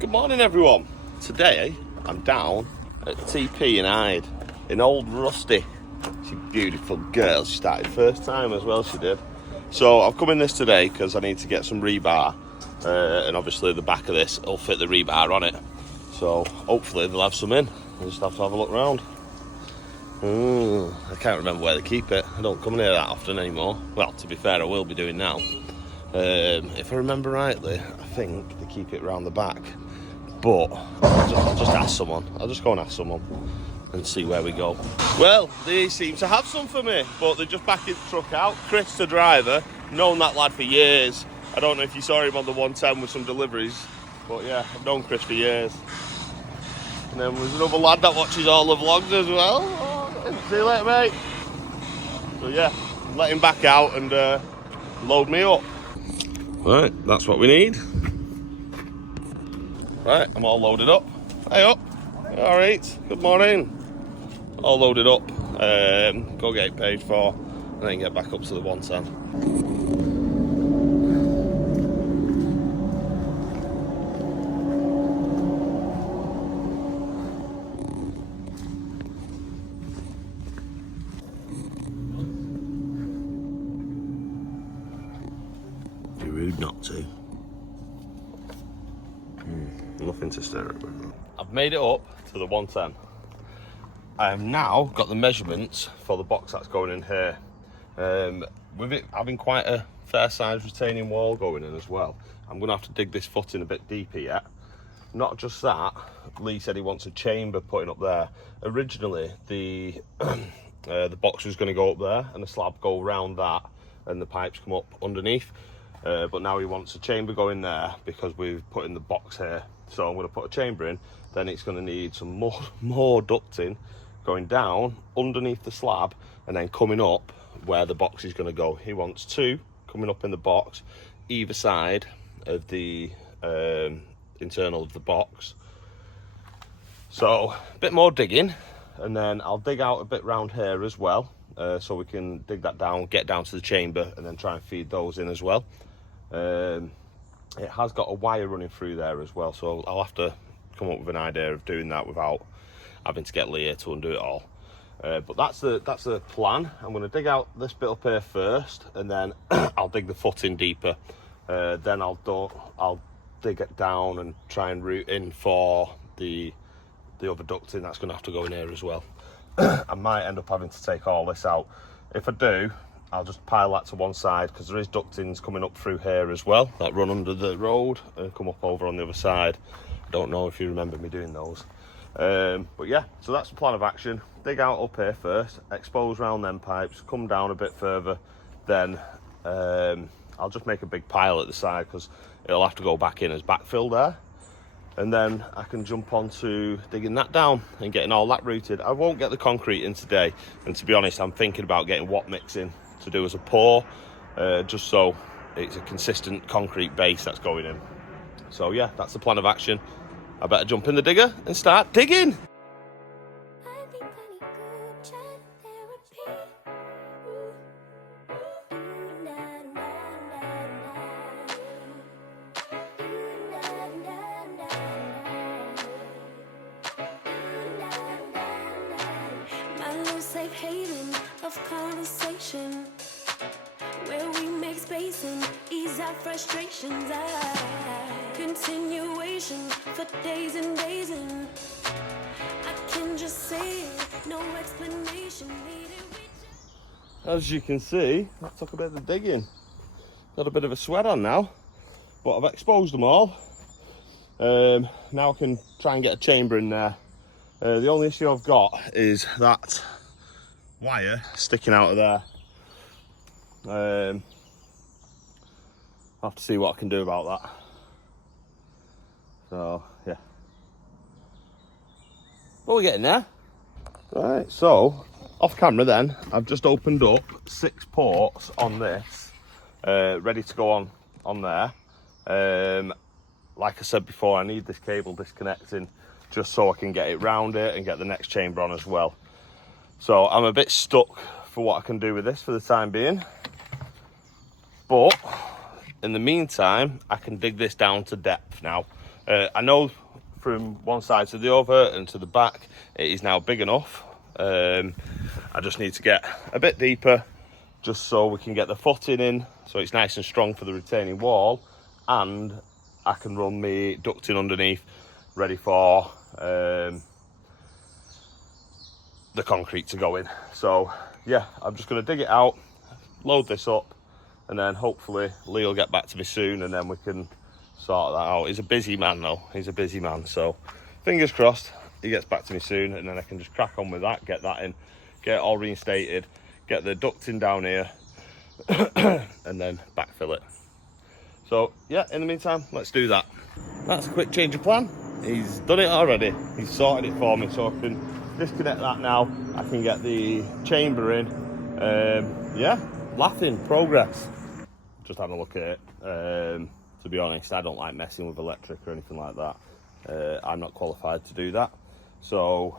Good morning, everyone. Today I'm down at TP in Hyde in old Rusty. She's a beautiful girl. She started first time as well, she did. So I've come in this today because I need to get some rebar, and obviously the back of this will fit the rebar on it. So hopefully they'll have some in. I'll just have to have a look round. I can't remember where they keep it. I don't come in here that often anymore. Well, to be fair, I will be doing now. If I remember rightly, I think they keep it round the back. But I'll just ask someone. I'll just go and ask someone and see where we go. Well, they seem to have some for me, but they're just backing the truck out. Chris, the driver, known that lad for years. I don't know if you saw him on the 110 with some deliveries, but yeah, I've known Chris for years. And then there's another lad that watches all the vlogs as well. Oh, see you later, mate. So yeah, let him back out and load me up. Right, that's what we need. Right, I'm all loaded up. Hey up. All right, good morning. All loaded up. Go get it paid for, and then get back up to the 110. Be rude not to. Nothing to stare at. I've made it up to the 110. I have now got the measurements for the box that's going in here. With it having quite a fair size retaining wall going in as well, I'm going to have to dig this footing a bit deeper yet. Not just that, Lee said he wants a chamber putting up there. Originally, the box was going to go up there and the slab go around that and the pipes come up underneath. But now he wants a chamber going there because we've put in the box here. So I'm going to put a chamber in, then it's going to need some more ducting going down underneath the slab and then coming up where the box is going to go. He wants two coming up in the box, either side of the internal of the box. So a bit more digging, and then I'll dig out a bit round here as well, so we can dig that down, get down to the chamber and then try and feed those in as well. It has got a wire running through there as well, so I'll have to come up with an idea of doing that without having to get Leah to undo it all. But that's the plan. I'm going to dig out this bit up here first, and then I'll dig the footing deeper. Then I'll dig it down and try and route in for the other ducting that's going to have to go in here as well. I might end up having to take all this out. If I do, I'll just pile that to one side because there is ductings coming up through here as well that run under the road and come up over on the other side. I don't know if you remember me doing those. But yeah, so that's the plan of action. Dig out up here first, expose round them pipes, come down a bit further, then I'll just make a big pile at the side because it'll have to go back in as backfill there. And then I can jump on to digging that down and getting all that rooted. I won't get the concrete in today, and to be honest, I'm thinking about getting what mix in to do as a pour, just so it's a consistent concrete base that's going in. So yeah, that's the plan of action. I better jump in the digger and start digging. Safe haven of conversation where we make space and ease our frustrations. Continuation for days and days, and I can just say it, no explanation needed. As you can see, that took a bit of digging. Got a bit of a sweat on now, but I've exposed them all. Now I can try and get a chamber in there. The only issue I've got is that wire sticking out of there. I'll have to see what I can do about that. So yeah, but we're getting there. Right, so off camera then, I've just opened up 6 ports on this, ready to go on there. Like I said before, I need this cable disconnecting just so I can get it round it and get the next chamber on as well. So I'm a bit stuck for what I can do with this for the time being. But in the meantime, I can dig this down to depth now. I know from one side to the other and to the back, it is now big enough. I just need to get a bit deeper, just so we can get the footing in, so it's nice and strong for the retaining wall, and I can run my ducting underneath, ready for the concrete to go in. So yeah, I'm just going to dig it out, load this up, and then hopefully Lee will get back to me soon, and then we can sort that out. He's a busy man though, he's a busy man, so fingers crossed he gets back to me soon, and then I can just crack on with that, get that in, get it all reinstated, get the ducting down here, and then backfill it. So yeah, in the meantime, let's do that. That's a quick change of plan. He's done it already, he's sorted it for me, so I can disconnect that now. I can get the chamber in. Yeah, laughing progress. Just having a look at it. To be honest, I don't like messing with electric or anything like that. I'm not qualified to do that, so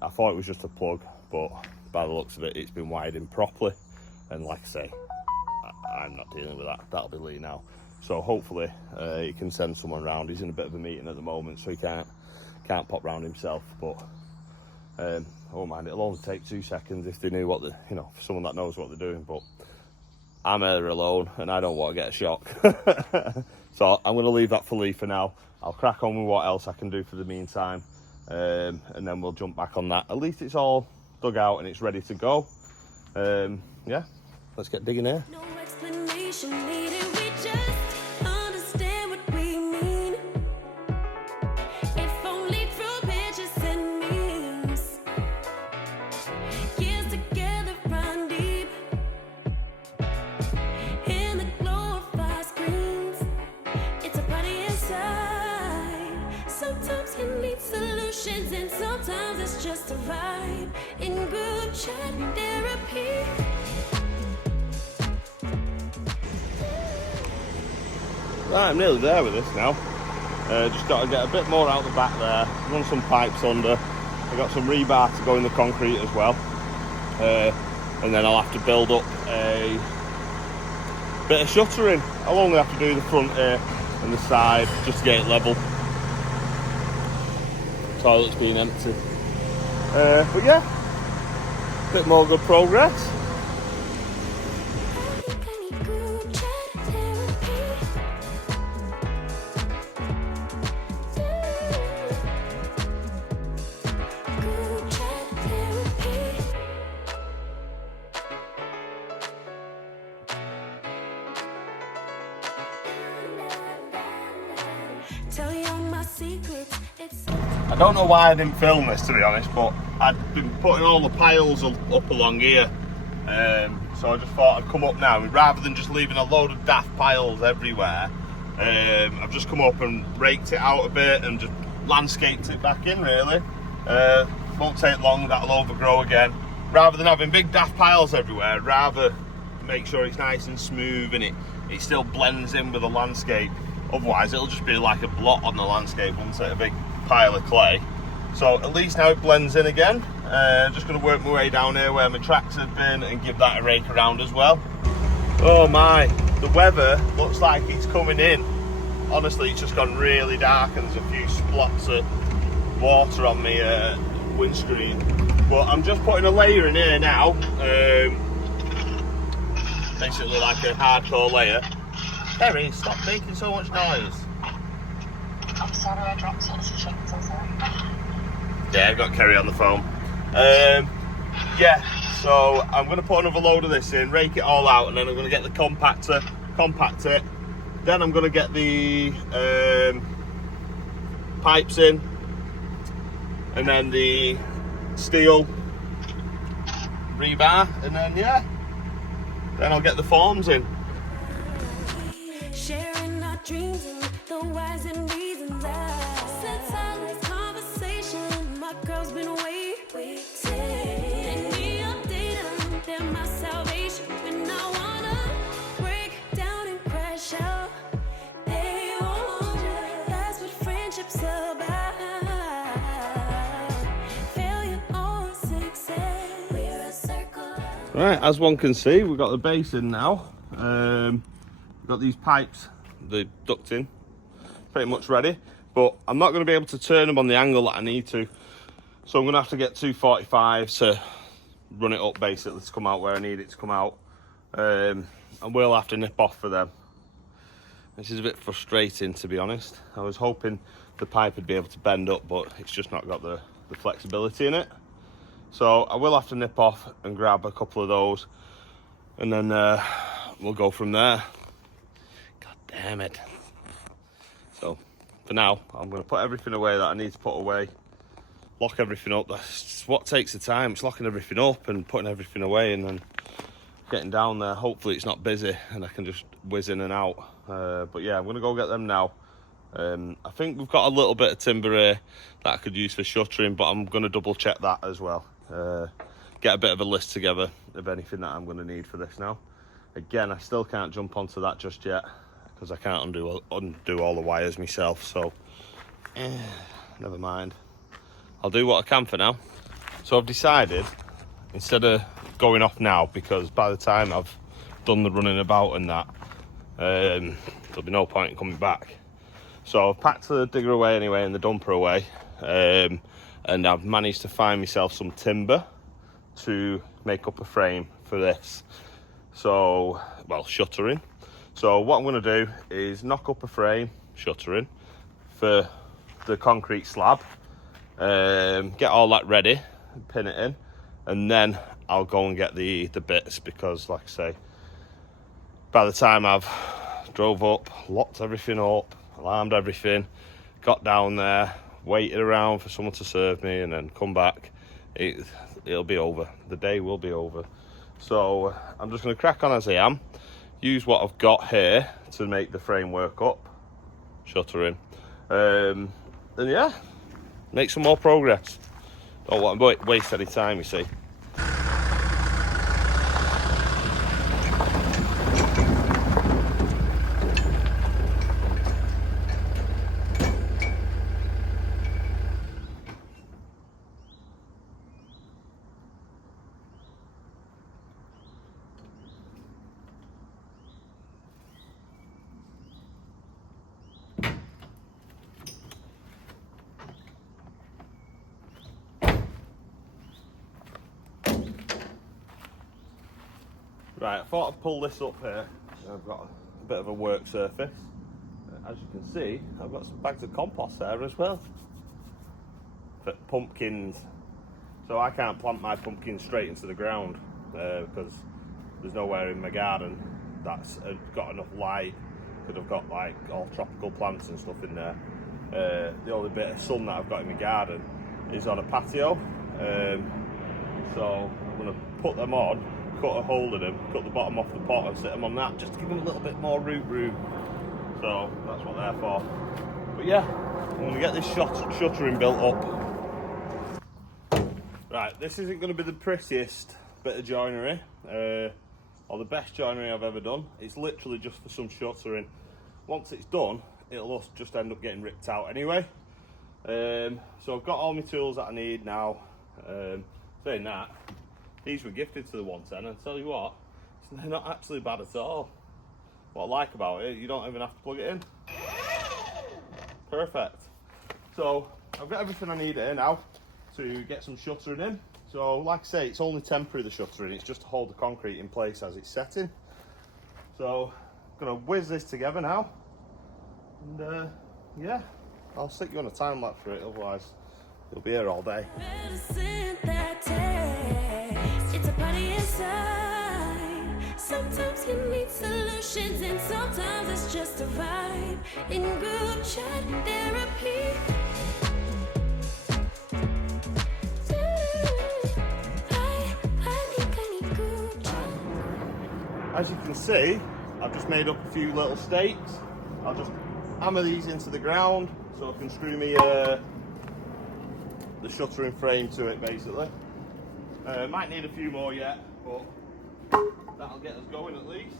I thought it was just a plug, but by the looks of it, it's been wired in properly, and like I say, I'm not dealing with that. That'll be Lee now, so hopefully he can send someone round. He's in a bit of a meeting at the moment, so he can't pop round himself, but I won't mind. It'll only take 2 seconds if they knew what the, you know, for someone that knows what they're doing, but I'm here alone and I don't want to get a shock. So I'm going to leave that for Lee for now. I'll crack on with what else I can do for the meantime, and then we'll jump back on that. At least it's all dug out and it's ready to go. Yeah, let's get digging here. No explanation needed, we just understand what we mean. If only through pictures and memes. Years together run deep in the glow of our screens. It's a party inside. Sometimes you need solutions, and sometimes it's just a vibe in group chat therapy. Right, I'm nearly there with this now. Just got to get a bit more out the back there, run some pipes under. I've got some rebar to go in the concrete as well. And then I'll have to build up a bit of shuttering. I'll only have to do the front here and the side just to get it level. Toilet's being empty. But yeah, a bit more good progress. Tell you all my secrets. I don't know why I didn't film this, to be honest, but I'd been putting all the piles up along here, so I just thought I'd come up now, rather than just leaving a load of daft piles everywhere. I've just come up and raked it out a bit and just landscaped it back in, really. Won't take long, that'll overgrow again. Rather than having big daft piles everywhere, rather make sure it's nice and smooth and it still blends in with the landscape. Otherwise it'll just be like a blot on the landscape, won't it? A big pile of clay. So at least now it blends in again. Just going to work my way down here where my tracks have been and give that a rake around as well. Oh my, the weather looks like it's coming in. Honestly, it's just gone really dark and there's a few splots of water on my windscreen. But I'm just putting a layer in here now. Makes it look like a hardcore layer. Terry, stop making so much noise. I'm sorry, I dropped it. I'm so sorry. Yeah, I've got Kerry on the phone. Yeah, so I'm going to put another load of this in, rake it all out, and then I'm going to get the compactor, compact it. Then I'm going to get the pipes in, and then the steel rebar, and then yeah, then I'll get the forms in. Sharing our dreams and the whys and reasons. Since our last conversation, my girl's been waiting. And me update them, they're my salvation. When I wanna break down and crash out, they won't. That's what friendship's about. Failure or success. We're a circle. Right, as one can see, we've got the base in now. Got these pipes, the ducting, pretty much ready, but I'm not going to be able to turn them on the angle that I need to. So I'm going to have to get 245s to run it up basically to come out where I need it to come out. And we'll have to nip off for them. This is a bit frustrating, to be honest. I was hoping the pipe would be able to bend up, but it's just not got the flexibility in it. So I will have to nip off and grab a couple of those, and then we'll go from there. God damn it. So for now, I'm going to put everything away that I need to put away, lock everything up. That's what takes the time. It's locking everything up and putting everything away, and then getting down there. Hopefully it's not busy and I can just whiz in and out. But yeah, I'm going to go get them now. I think we've got a little bit of timber here that I could use for shuttering, but I'm going to double check that as well. Get a bit of a list together of anything that I'm going to need for this now. Again, I still can't jump onto that just yet because I can't undo all the wires myself, so never mind. I'll do what I can for now. So I've decided, instead of going off now, because by the time I've done the running about and that, there'll be no point in coming back. So I've packed the digger away anyway and the dumper away, and I've managed to find myself some timber to make up a frame for this. So, well, shuttering. So what I'm going to do is knock up a frame, shuttering, for the concrete slab, get all that ready, pin it in, and then I'll go and get the bits, because like I say, by the time I've drove up, locked everything up, alarmed everything, got down there, waited around for someone to serve me, and then come back, it'll be over. The day will be over. So I'm just going to crack on as I am, use what I've got here to make the framework up, shuttering, and yeah, make some more progress. Don't want to waste any time, you see. Right, I thought I'd pull this up here. I've got a bit of a work surface. As you can see, I've got some bags of compost there as well. For pumpkins. So I can't plant my pumpkins straight into the ground because there's nowhere in my garden that's got enough light. Could have got like all tropical plants and stuff in there. The only bit of sun that I've got in my garden is on a patio. So I'm going to put them on, cut a hole in them, cut the bottom off the pot and sit them on that, just to give them a little bit more root room. So that's what they're for. But yeah, I'm going to get this shuttering built up. Right, this isn't going to be the prettiest bit of joinery, or the best joinery I've ever done. It's literally just for some shuttering. Once it's done, it'll just end up getting ripped out anyway. So I've got all my tools that I need now. Saying that, these were gifted to the 110, and I tell you what, they're not actually bad at all. What I like about it, you don't even have to plug it in. Perfect. So I've got everything I need here now to get some shuttering in. So like I say, it's only temporary, the shuttering, it's just to hold the concrete in place as it's setting. So I'm gonna whiz this together now, and yeah, I'll stick you on a time lapse for it, otherwise you'll be here all day. It's a party inside. Sometimes you need solutions, and sometimes it's just a vibe. In good chat therapy. I need good chat. As you can see, I've just made up a few little stakes. I'll just hammer these into the ground so I can screw me the shuttering frame to it, basically. Might need a few more yet, but that'll get us going at least.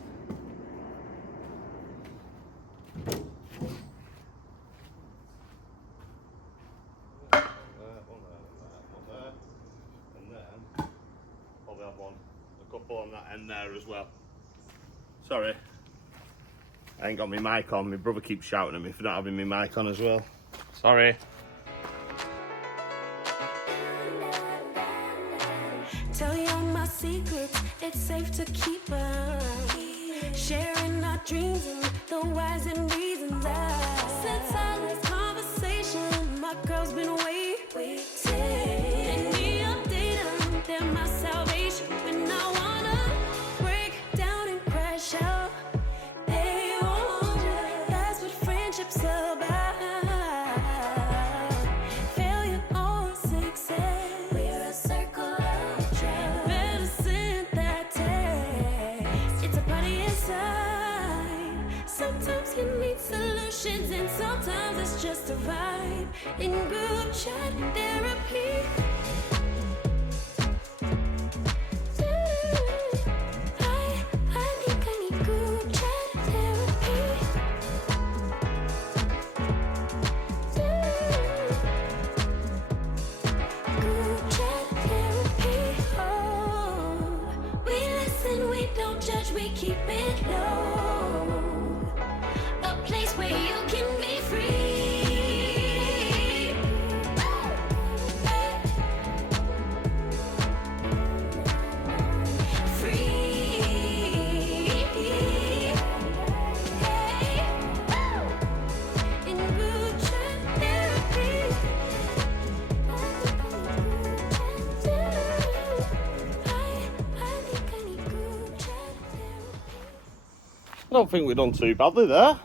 One there, and then probably have a couple on that end there as well. Sorry. I ain't got my mic on. My brother keeps shouting at me for not having my mic on as well. Sorry. Tell you all my secrets, it's safe to keep them. Sharing our dreams and the whys and reasons. I said silence conversation, my girl's been waiting. And me update them, they're my salvation. When I wanna break down and crash out, they won't. That's what friendship's about. Failure or success, we're a circle of trust. Medicine that takes, it's a party inside. Sometimes you need solutions and sometimes it's just a vibe. In group chat therapy, I think I need group chat therapy. Group chat therapy. Oh, we listen, we don't judge, we keep it low. A place where you can be free. In group chat therapy. I think I need group chat therapy. I don't think we've done too badly there.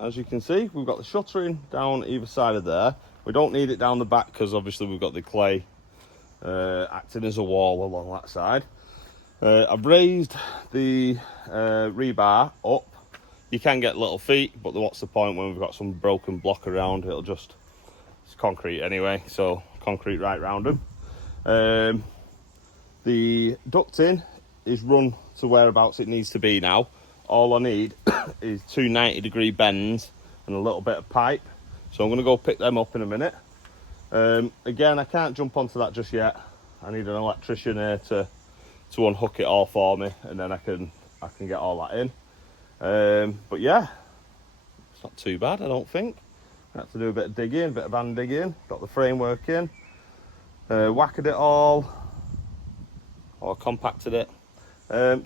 As you can see, we've got the shuttering down either side of there. We don't need it down the back because obviously we've got the clay acting as a wall along that side. I've raised the rebar up. You can get little feet, but what's the point when we've got some broken block around? It's concrete anyway, so concrete right round them. The ducting is run to whereabouts it needs to be now. All I need is 2 90-degree bends and a little bit of pipe. So I'm going to go pick them up in a minute. Again, I can't jump onto that just yet. I need an electrician here to unhook it all for me, and then I can get all that in. But yeah, it's not too bad, I don't think. I had to do a bit of digging, a bit of hand digging. Got the framework in, whacked it all, or compacted it.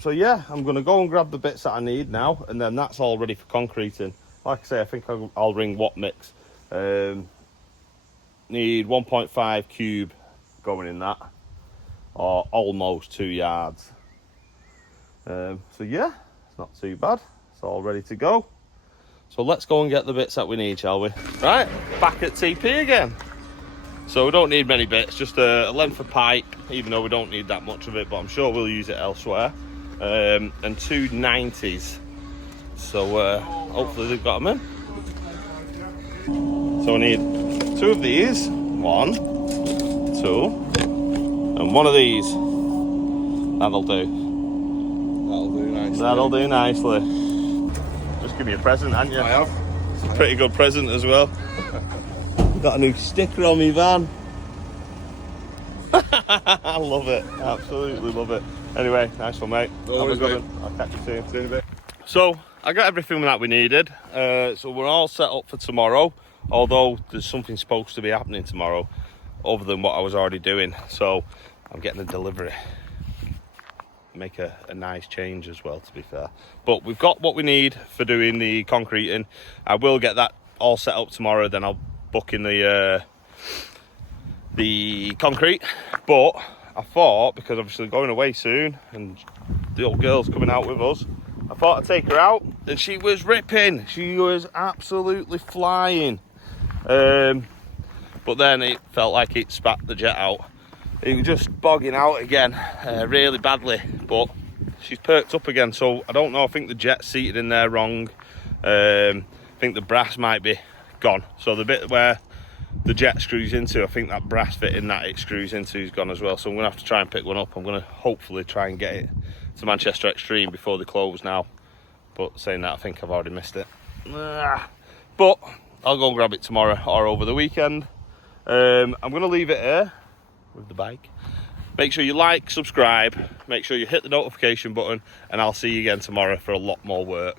So yeah, I'm going to go and grab the bits that I need now, and then that's all ready for concreting. Like I say, I think I'll ring what mix. Need 1.5 cube going in that, or almost 2 yards. So yeah, it's not too bad. It's all ready to go. So let's go and get the bits that we need, shall we? Right, back at TP again. So we don't need many bits, just a length of pipe, even though we don't need that much of it, but I'm sure we'll use it elsewhere. And 2 90s. So hopefully they've got them in. So we need 2 of these, 1, 2, and 1 of these. That'll do. That'll do nicely. That'll do nicely. Just give me a present, haven't you? I have. It's a pretty good present as well. Got a new sticker on me van. I love it, absolutely love it. Anyway, nice one, mate. Always, Have a good mate. one. I'll catch you soon. See you in a bit. So I got everything that we needed. So we're all set up for tomorrow. Although there's something supposed to be happening tomorrow, other than what I was already doing. So I'm getting a delivery. Make a nice change as well, to be fair. But we've got what we need for doing the concreting. I will get that all set up tomorrow. Then I'll book in the concrete. But I thought, because obviously going away soon and the old girl's coming out with us, I thought I'd take her out, and she was ripping. She was absolutely flying. But then it felt like it spat the jet out. It was just bogging out again, really badly. But she's perked up again, so I don't know. I think the jet's seated in there wrong. I think the brass might be gone. So the bit where the jet screws into, I think that brass fitting that it screws into is gone as well. So I'm going to have to try and pick one up. I'm going to hopefully try and get it to Manchester Extreme before they close now. But saying that, I think I've already missed it. But I'll go and grab it tomorrow or over the weekend. I'm going to leave it here with the bike. Make sure you like, subscribe, make sure you hit the notification button, and I'll see you again tomorrow for a lot more work.